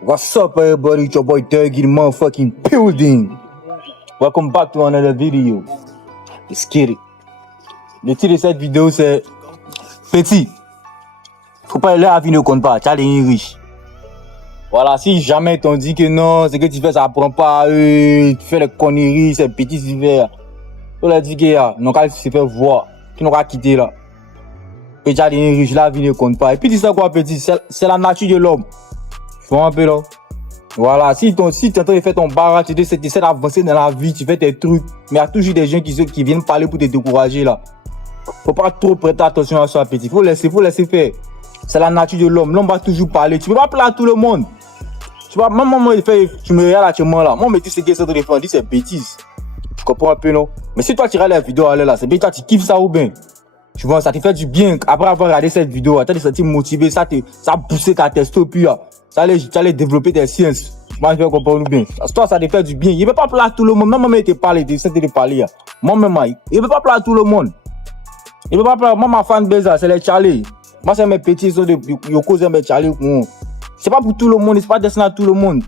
What's up, everybody? It's your boy Doug in the motherfucking building. Welcome back to another video. Let's get it. Le titre de cette vidéo, c'est Petit. Faut pas aller à la vie ne compte pas. Tu as les riches. Voilà, si jamais t'ont dit que non, ce que tu fais, ça apprend pas, tu fais les conneries, c'est petit hiver. Faut leur dire que non, quand tu se fait voir, tu n'auras quitté là. Et tu as les riches, la vie ne compte pas. Et puis, tu sais quoi, petit? C'est la nature de l'homme. Faut un peu là. Voilà, si tu es en train de faire ton barrage, tu essaies d'avancer dans la vie, tu fais tes trucs, mais il y a toujours des gens qui viennent parler pour te décourager là. Faut pas trop prêter attention à ça, petit. Faut laisser faire. C'est la nature de l'homme. L'homme va toujours parler. Tu peux pas plaire à tout le monde. Tu vois, même moi, tu me regardes actuellement là. Moi, mais tu sais que c'est de répondre, c'est bêtise. Tu comprends un peu, non? Mais si toi, tu regardes la vidéo, là, c'est bien, toi, tu kiffes ça ou bien. Tu vois, ça te fait du bien. Après avoir regardé cette vidéo, tu as te sentir motivé, ça a poussé ta testo, puis ça allait développer tes sciences. Moi, je vais comprendre bien. Toi, ça te fait du bien. Il ne veut pas plaire à tout le monde. Même moi, il te parle, il essaie de parler. Moi-même, il ne veut pas plaire à tout le monde. Il ne veut pas plaire. Moi, ma fanbase, c'est les Charlie. Moi, c'est mes petits, ils causent mes Charlie. C'est pas pour tout le monde, c'est pas destiné à tout le monde.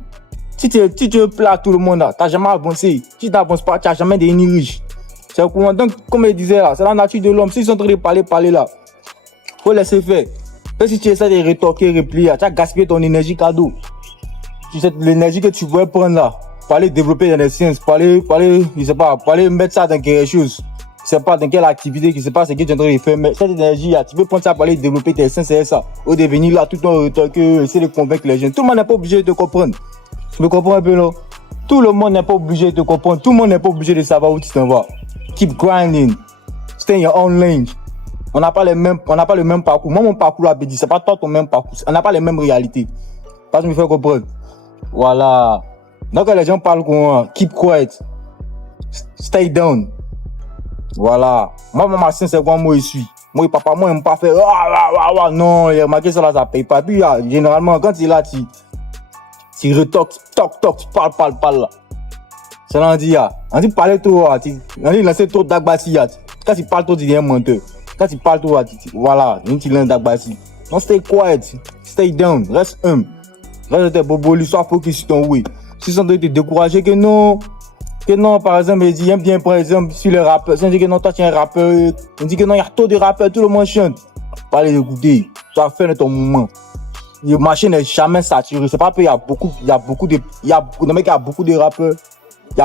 Si tu veux plaire à tout le monde, tu n'as jamais avancé. Si tu n'avances pas, tu n'as jamais devenu riche. C'est au courant. Donc, comme je disais là, c'est la nature de l'homme. S'ils sont en train de parler là, faut laisser faire. Et si tu essaies de rétorquer, replier, tu as gaspillé ton énergie cadeau. Tu sais, l'énergie que tu pouvais prendre là, pour aller développer dans les sciences, pour aller, je sais pas, pour aller mettre ça dans quelque chose. Je sais pas dans quelle activité, je sais pas ce que tu es en train de faire, mais cette énergie là, tu peux prendre ça pour aller développer tes sciences, c'est ça. Au devenir là, tout le temps rétorquer, essayer de convaincre les gens. Tout le monde n'est pas obligé de te comprendre. Tu me comprends un peu là? Tout le monde n'est pas obligé de te comprendre. Tout le monde n'est pas obligé de savoir où tu t'en vas. Keep grinding. Stay in your own lane. On n'a pas le même parcours. Moi, mon parcours là, c'est pas toi ton même parcours. On n'a pas les mêmes réalités. Parce que me faire comprendre. Voilà. Donc, les gens parlent comment? Keep quiet. Stay down. Voilà. Moi, ma science, c'est quoi moi, je suis. Moi, papa, moi, il ne pas faire. Non, il y a marqué ça là, ça paye pas. Puis, généralement, quand il est là, tu retoques, toc, tu parles là. C'est là, on dit parler trop, on dit lancer trop d'agbassi. Quand tu parles trop, tu deviens menteur. Quand tu parles trop, voilà, tu lances d'agbassi. Non, stay quiet, stay down, reste humble. Reste tes bobos, sois focus sur ton oui. Si sont de te décourager que non, par exemple, il dit, bien, par exemple, sur les rappeurs. Si on dit que non, toi, tu es un rappeur, on dit que non, il y a trop de rappeurs, tout le monde chante. Pas les écouter, tu vas faire de ton moment. Le marché n'est jamais saturé. C'est pas qu'il y a beaucoup de rappeurs. Il y a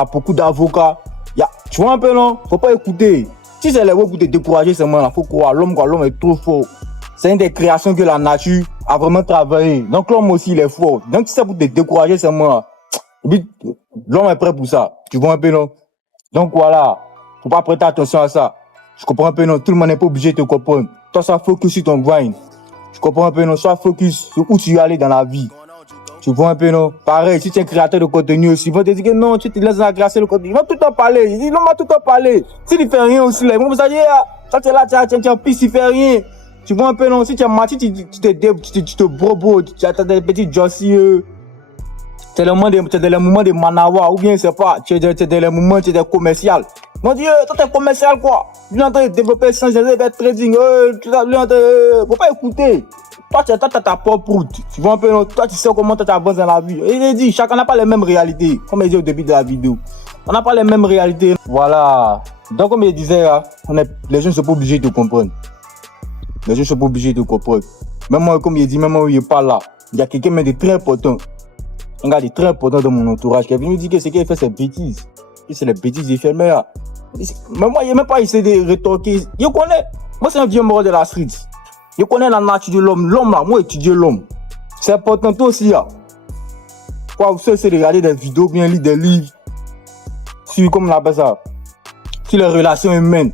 beaucoup d'avocats. Tu vois un peu, non? Faut pas écouter. Si c'est les voix pour te décourager seulement, là, faut croire. L'homme est trop fort. C'est une des créations que la nature a vraiment travaillé. Donc l'homme aussi, il est fort. Donc si c'est pour te décourager seulement, là, l'homme est prêt pour ça. Tu vois un peu, non? Donc voilà. Faut pas prêter attention à ça. Je comprends un peu, non? Tout le monde n'est pas obligé de te comprendre. Toi, sois focus sur ton grind. Je comprends un peu, non? Sois focus sur où tu veux aller dans la vie. Tu vois un peu, non? Pareil, si tu es un créateur de contenu aussi, ils vont te dire que non, tu te laisses à créer le contenu. Ils vont tout le temps parler. Ils disent, non, on va tout le temps parler. Si tu fais rien aussi, là, ils vont vous dire, ça, tu es là, tu es en piste, tu fais rien. Tu vois un peu, non? Si tu es mati, tu te bobo, tu as des petits jossiers. C'est le moment de Manawa, ou bien, c'est pas, c'est le moment, tu es commercial. Mon Dieu, toi, tu es commercial, quoi. Tu es en train de développer sans de trading, faut pas écouter. Toi, tu as ta propre route. Tu vois un peu, toi, tu sais comment tu avances dans la vie. Et il dit, chacun n'a pas les mêmes réalités. Comme il dit au début de la vidéo. On n'a pas les mêmes réalités. Voilà. Donc, comme il disait, les gens ne sont pas obligés de comprendre. Les gens ne sont pas obligés de comprendre. Même moi, comme il dit, même moi, il n'est pas là. Il y a quelqu'un de très important. Un gars de très important dans mon entourage qui est venu me dire que ce qu'il fait, c'est bêtises. Et c'est les bêtises qu'il fait, mais même moi, il n'est même pas essayé de rétorquer. Je connais. Moi, c'est un vieux mort de la street. Je connais la nature de l'homme. L'homme là, moi, étudier l'homme. C'est important toi aussi là. Quoi, vous savez, c'est de regarder des vidéos, bien lire des livres. Sur, comment on appelle ça? Sur les relations humaines.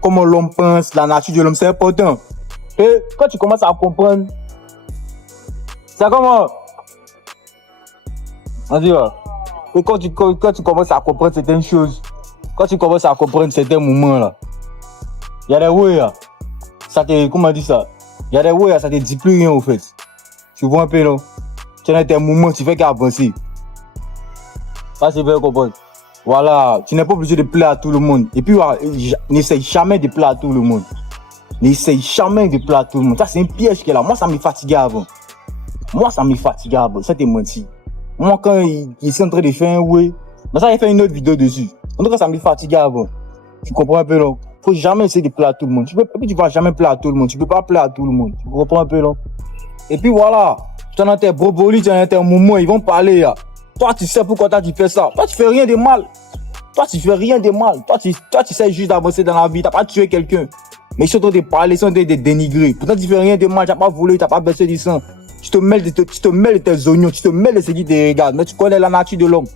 Comment l'homme pense, la nature de l'homme, c'est important. Et quand tu commences à comprendre, c'est comment? On dit, et quand tu commences à comprendre certaines choses, quand tu commences à comprendre certains moments là, il y a des ouais là. Comment on dit ça? Il y a des ouais, ça te dit plus rien au fait. Tu vois un peu, non? Tu as des moments, tu fais qu'avancer. Ça, c'est bien comprendre. Voilà, tu n'es pas obligé de plaire à tout le monde. Et puis, n'essaye jamais de plaire à tout le monde. N'essaye jamais de plaire à tout le monde. Ça, c'est un piège qui est là. Moi, ça me fatiguait avant. Moi, ça me fatigue, bro. Ça t'est menti. Moi, quand il est en train de faire un ouais, mais ça, il fait une autre vidéo dessus. En tout cas, ça me fatigue, bro. Tu comprends un peu, là? Faut jamais essayer de plaire à tout le monde. Tu vas jamais plaire à tout le monde. Tu peux pas plaire à tout le monde. Tu comprends un peu, là? Et puis voilà. Tu en as tes brobolis, tu en as tes moumous, ils vont parler, là. Toi, tu sais pourquoi tu fais ça. Toi, tu fais rien de mal. Toi, tu fais rien de mal. Toi, tu sais juste d'avancer dans la vie. T'as pas tué quelqu'un. Mais ils sont en train de parler, ils sont en train de dénigrer. Pourtant, tu fais rien de mal. T'as pas volé, t'as pas baissé du sang. Tu te mêles de tes oignons, tu te mêles de ce qui te regarde. Mais tu connais la nature de l'homme.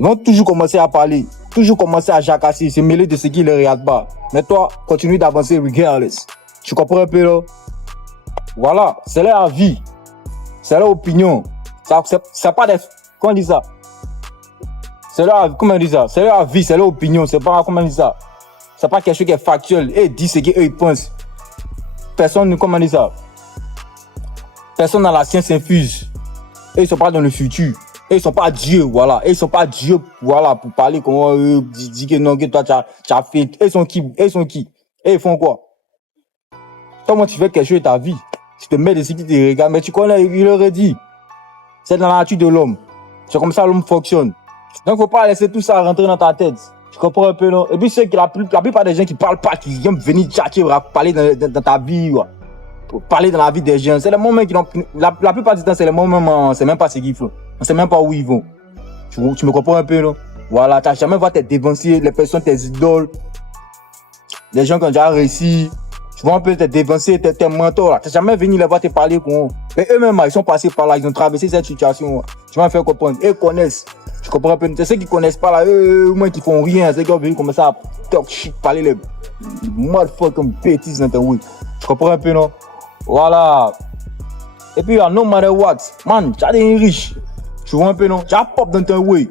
Ils vont toujours commencer à parler. Toujours commencer à jacasser, se mêler de ce qui ne les regarde pas. Mais toi, continue d'avancer regardless. Tu comprends un peu, là? Voilà. C'est leur avis. C'est leur opinion. C'est pas des... Comment on dit ça? C'est leur... Comment on dit ça? C'est leur avis, c'est leur opinion. C'est pas... Comment on dit ça? C'est pas quelque chose qui est factuel. Et dis ce qu'eux ils pensent. Personne... Comment on dit ça? Personne dans la science infuse. Et ils sont pas dans le futur. Et ils sont pas Dieu, voilà. Et ils sont pas Dieu, voilà, pour parler comment dire que non, que toi tu as fait. Et ils sont qui? Et ils sont qui? Et ils font quoi? Toi, tu fais quelque chose de ta vie. Tu te mets de ce qui te regarde. Mais tu connais, il aurait dit. C'est dans la nature de l'homme. C'est comme ça l'homme fonctionne. Donc, faut pas laisser tout ça rentrer dans ta tête. Tu comprends un peu, non? Et puis, c'est que la plupart des gens qui parlent pas, qui viennent venir tchatcher, parler dans ta vie, ouais. Pour parler dans la vie des gens. C'est les moments qui n'ont... La plupart du temps, c'est les moments, c'est même pas ce qu'ils font. On sait même pas où ils vont. Tu me comprends un peu, non? Voilà, tu n'as jamais vu tes dévanciers, les personnes, tes idoles, les gens qui ont déjà réussi. Tu vois un peu tes dévanciers, tes mentors, là. Tu n'as jamais venu les voir te parler, quoi. Mais eux-mêmes, ils sont passés par là, ils ont traversé cette situation. Tu vas me faire comprendre. Eux connaissent. Tu comprends un peu? C'est ceux qui connaissent pas là, eux, moi qui font rien, ceux qui ont venu commencer à talk shit, parler les motherfucking bêtises dans ton oui. Tu comprends un peu, non? Voilà. Et puis, no matter what, man, tu as des riches. Tu vois un peu, non? Tu as pop dans ton way.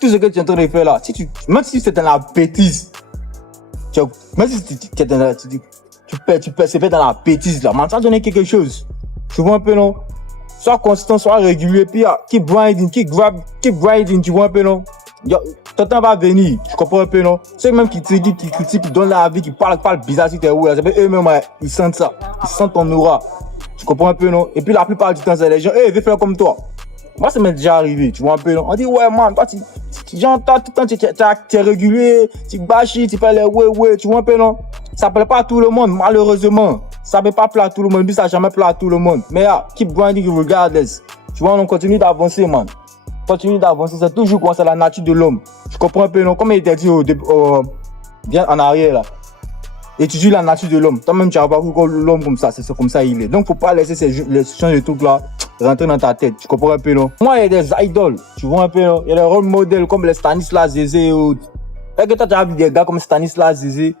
Tout ce que tu es en train de faire là, même si c'est dans la bêtise, même si tu es dans la, tu persévères dans la bêtise là, man, ça va donner quelque chose. Tu vois un peu, non? Sois constant, sois régulier, puis keep grinding, keep grinding, tu vois un peu, non? Ton temps va venir, tu comprends un peu, non? Ceux même qui te disent, qui critiquent, qui donnent la vie, qui parlent bizarre sur tes roues, eux-mêmes, ils sentent ça. Ils sentent ton aura. Tu comprends un peu, non? Et puis la plupart du temps, c'est les gens, viens faire comme toi. Moi, ça m'est déjà arrivé, tu vois un peu, non? On dit, ouais, man, toi, tu entends tout le temps, tu es régulier, tu bâches, tu fais les ouais, tu vois un peu, non? Ça plaît pas à tout le monde, malheureusement. Ça ne peut pas plaire à tout le monde, puis ça n'a jamais plu à tout le monde. Mais keep grinding regardless. Tu vois, on continue d'avancer, man. Continue d'avancer, c'est toujours quoi, c'est la nature de l'homme. Tu comprends un peu, non? Comme il était dit bien en arrière, là. Étudie la nature de l'homme. Toi-même, tu n'as pas vu l'homme comme ça, c'est comme ça il est. Donc, faut pas laisser ces de trucs-là rentrer dans ta tête. Tu comprends un peu, non? Moi, il y a des idoles, tu vois un peu, non? Il y a des rôles modèles comme les Stanislas Zézé et autres. Est-ce que toi, tu as vu des gars comme Stanislas Zézé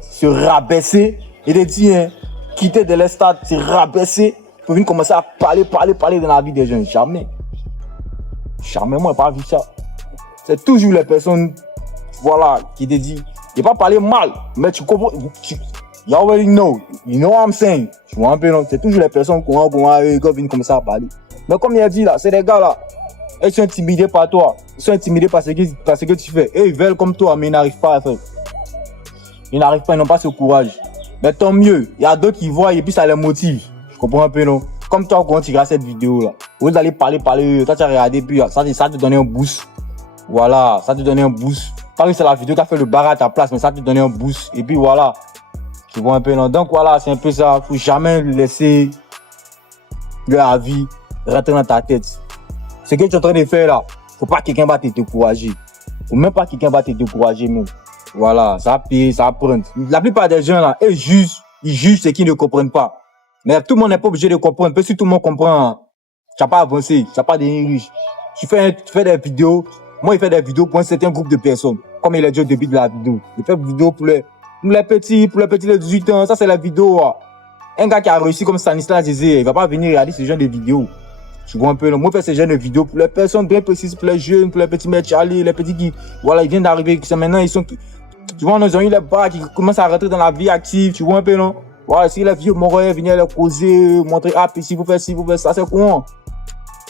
se rabaisser et de dire, hein, quitter de l'estade, se rabaisser pour venir commencer à parler dans la vie des gens? Jamais. Jamais, moi, je n'ai pas vu ça. C'est toujours les personnes, voilà, qui te disent, il n'y a pas parlé mal, mais tu comprends, you already know, you know what I'm saying. Tu vois un peu, non? C'est toujours les personnes qui viennent commencer à parler. Mais comme il a dit là, c'est des gars là, ils sont intimidés par toi, ils sont intimidés par ce que tu fais. Et ils veulent comme toi, mais ils n'arrivent pas à faire. Ils n'arrivent pas, ils n'ont pas ce courage. Mais tant mieux, il y a d'autres qui voient et puis ça les motive. Je comprends un peu, non? Comme toi, quand tu regardes cette vidéo là, vous allez parler, toi tu as regardé, puis ça te donne un boost. Voilà, ça te donne un boost. Pas que c'est la vidéo qui a fait le bar à ta place, mais ça te donne un boost. Et puis voilà, tu vois un peu, non? Donc voilà, c'est un peu ça. Faut jamais laisser leur vie rentrer dans ta tête. Ce que tu es en train de faire là, faut pas que quelqu'un va te décourager. Faut même pas que quelqu'un va te décourager, même. Voilà, ça paye, ça prend. La plupart des gens là, ils jugent ceux qui ne comprennent pas. Mais tout le monde n'est pas obligé de comprendre. Parce que si tout le monde comprend, tu n'as pas avancé, tu n'as pas des riches. Tu fais des vidéos. Moi, il fait des vidéos pour un certain groupe de personnes. Comme il a dit au début de la vidéo. Il fait des vidéos pour les petits de 18 ans. Ça, c'est la vidéo. Un gars qui a réussi comme Stanislas Zézé, il va pas venir regarder ce genre de vidéos. Tu vois un peu, non? Moi, je fais ce genre de vidéos pour les personnes bien précises, pour les jeunes, pour les petits mecs Charlie, les petits qui, voilà, ils viennent d'arriver. Maintenant, ils sont, tu vois, ils ont eu les bras qui commencent à rentrer dans la vie active. Tu vois un peu, non? Voilà, si les vieux moraient, venaient les causer, montrer, puis si vous faites ça, c'est quoi?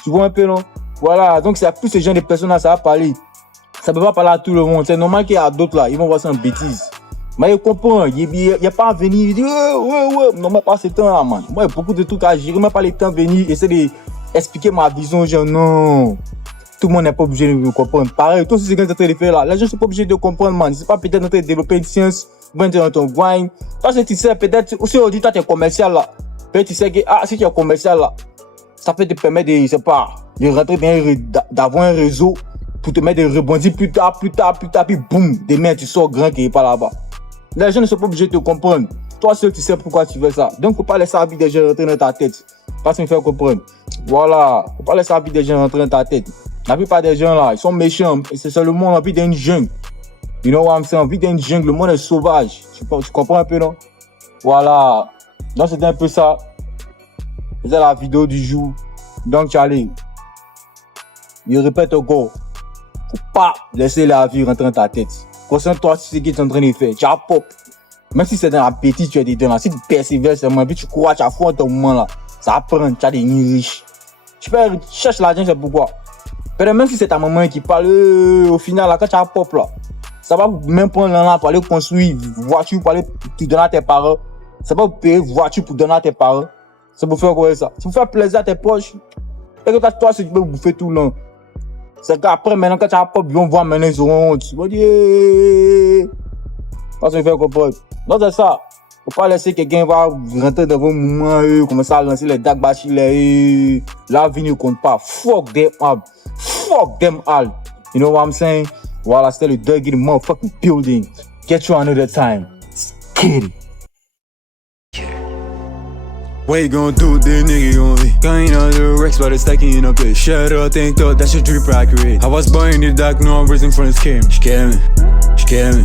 Tu vois un peu, non? Voilà, donc c'est à tous ces gens de personnes là, ça va parler. Ça peut pas parler à tout le monde. C'est normal qu'il y a d'autres là, ils vont voir ça en bêtise. Mais il comprend, il n'y a pas à venir, il dit ouais, non, mais pas ce temps-là, man. Moi, il y a beaucoup de trucs à gérer, mais pas le temps de venir, essayer d'expliquer ma vision, genre non. Tout le monde n'est pas obligé de comprendre. Pareil, toi, c'est ce que tu es en train de faire là. Les gens ne sont pas obligés de comprendre, man. C'est pas peut-être en train de développer une science, dans ton grind. Toi, tu sais, peut-être, aussi, on dit, toi, tu es commercial là. Peut-être, tu sais que, si tu es commercial là, ça peut te permettre de, je sais pas, de rentrer d'avoir un réseau pour te mettre de rebondir plus tard, puis boum, demain, tu sors grand qui est pas là-bas. Les gens ne sont pas obligés de te comprendre. Toi seul, tu sais pourquoi tu fais ça. Donc, faut pas laisser la vie des gens rentrer dans ta tête. Pas me faire comprendre. Voilà. Faut pas laisser la vie des gens rentrer dans ta tête. La plupart des gens là, ils sont méchants. Et c'est seulement la vie d'une jungle. You know what I'm saying? La vie d'une jungle, le monde est sauvage. Tu comprends un peu, non? Voilà. Donc, c'était un peu ça. C'était la vidéo du jour. Donc, Charlie, je répète encore. Faut pas laisser la vie rentrer dans ta tête. Concentre-toi sur ce que tu es en train de faire. Tu as pop. Même si c'est dans l'appétit, tu es dedans. Si tu persévères seulement, puis tu crois, tu as foi en ton moment là. Ça apprend, tu as des nids riches. Tu cherches l'argent, c'est pourquoi. Peut-être même si c'est ta maman qui parle, au final, là, quand tu as pop là, ça va même prendre l'an pour aller construire une voiture, pour aller te donner à tes parents. Ça va payer une voiture pour donner à tes parents. C'est pour faire quoi ça? C'est pour faire plaisir à tes proches. Et que toi, si tu peux bouffer tout le temps. C'est qu'après, maintenant, quand tu as pop, ils vont voir maintenant, ils auront honte. Tu vas dire, parce que je fais comprendre. Donc, c'est ça. Faut pas laisser quelqu'un va rentrer dans vos moments, commencer à lancer les dark bashir, la vie ne compte pas. Fuck them up. Fuck them all. You know what I'm saying? Voilà, c'était le Dog in the motherfucking building. Get you another time. Skitty. What you gon' do, this nigga gon' be going on the Rex, but it's stacking in a place. Shut up, think thought that shit drip accurate. I was born in the dark, no I'm raising from the scam. She scared me.